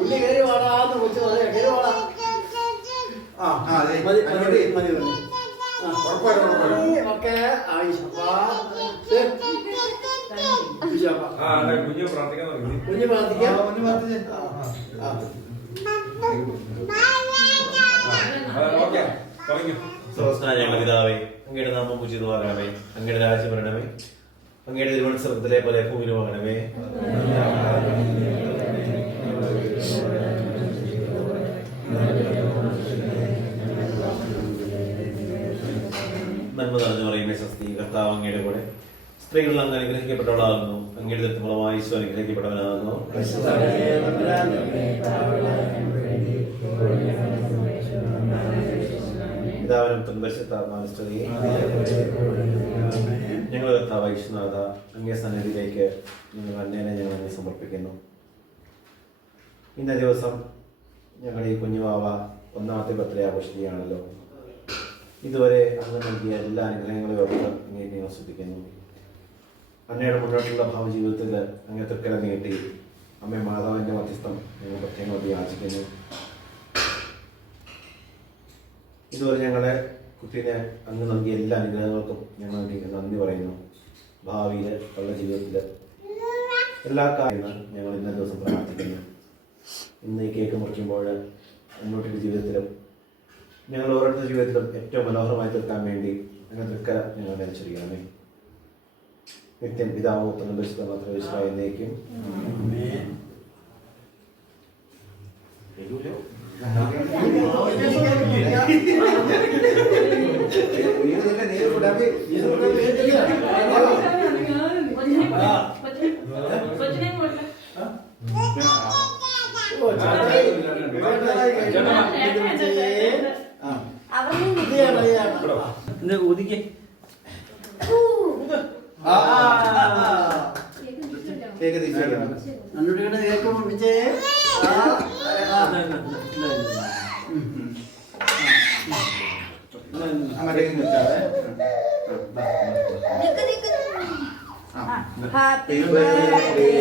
ഉള്ളി കയറി വാടാന്ന് കൊച്ചു പറയാ കയറി വാടാ. മതി മതി മതി മതി. ഓക്കെ കുഞ്ഞു പ്രാർത്ഥിക്കാൻ കുഞ്ഞു പ്രാർത്ഥിക്കാം. ഞങ്ങളുടെ പിതാവേ, അങ്ങയുടെ നാമം പൂജിതമാകണമേ, അങ്ങയുടെ രാജ്യം വരണമേ, അങ്ങയുടെ തിരുവനന്തപുരത്തിലെ പോലെ ഭൂമിയിലുമാകണമേ. നന്മ നിറഞ്ഞു പറയുന്ന സ്വസ്തി, കർത്താവ് അങ്ങയുടെ കൂടെ സ്ത്രീകളിൽ അങ്ങ് അനുഗ്രഹിക്കപ്പെട്ടവളാകുന്നു, അങ്ങയുടെ ദൃഢമായി ഈശോ അനുഗ്രഹിക്കപ്പെട്ടവനാകുന്നു. പിതാവിനും പരിശുദ്ധാത്മാവിനും സ്തുതി. ഞങ്ങൾ കർത്താവ് യേശുനാഥ, അങ്ങേ സന്നിധിയിലേക്ക് ഞങ്ങൾ അന്നേനെ ഞങ്ങൾ അങ്ങ് സമർപ്പിക്കുന്നു. ഇന്നേ ദിവസം ഞങ്ങളുടെ ഈ കുഞ്ഞുവാവ ഒന്നാമത്തെ ബർത്ത്ഡേ ആഘോഷിക്കുകയാണല്ലോ. ഇതുവരെ അങ്ങ് നൽകിയ എല്ലാ അനുഗ്രഹങ്ങളെയും ഓർത്ത് അങ്ങേ ഞങ്ങൾ ശ്രദ്ധിക്കുന്നു. അന്നയുടെ മുന്നോട്ടുള്ള ഭാവജീവിതത്തിൽ അങ്ങേ തൃക്കര നീട്ടി അമ്മ മാതാവിൻ്റെ മധ്യസ്ഥം ഞങ്ങൾ പ്രത്യേകമായി യാചിക്കുന്നു. ഇതുവരെ ഞങ്ങളെ കുട്ടീനെ അങ്ങ് നൽകിയ എല്ലാ അനുഗ്രഹങ്ങൾക്കും ഞങ്ങൾ നന്ദി പറയുന്നു. ഭാവിയിൽ ഉള്ള ജീവിതത്തിൽ എല്ലാ കാര്യങ്ങളും ഞങ്ങൾ ഇന്നേ ദിവസം പ്രാർത്ഥിക്കുന്നു. ഇന്ന് ഈ കേക്ക് മുറിക്കുമ്പോൾ മുന്നോട്ടുള്ള ജീവിതത്തിലും ഞങ്ങൾ ഓരോരുത്തരുടെ ജീവിതത്തിലും ഏറ്റവും മനോഹരമായി തീർക്കാൻ വേണ്ടി ഞങ്ങൾ തൃക്കര ഞങ്ങൾ ധരിച്ചിരിക്കണമേ. നിത്യം പിതാവ് പുത്രനും പരിശുദ്ധാത്മാവും വിശ്വാസം എന്നേക്കും. ഊതിക്കേ അന്നുട്ടിയുടെ കേക്ക് മുറിച്ചേ. Happy birthday.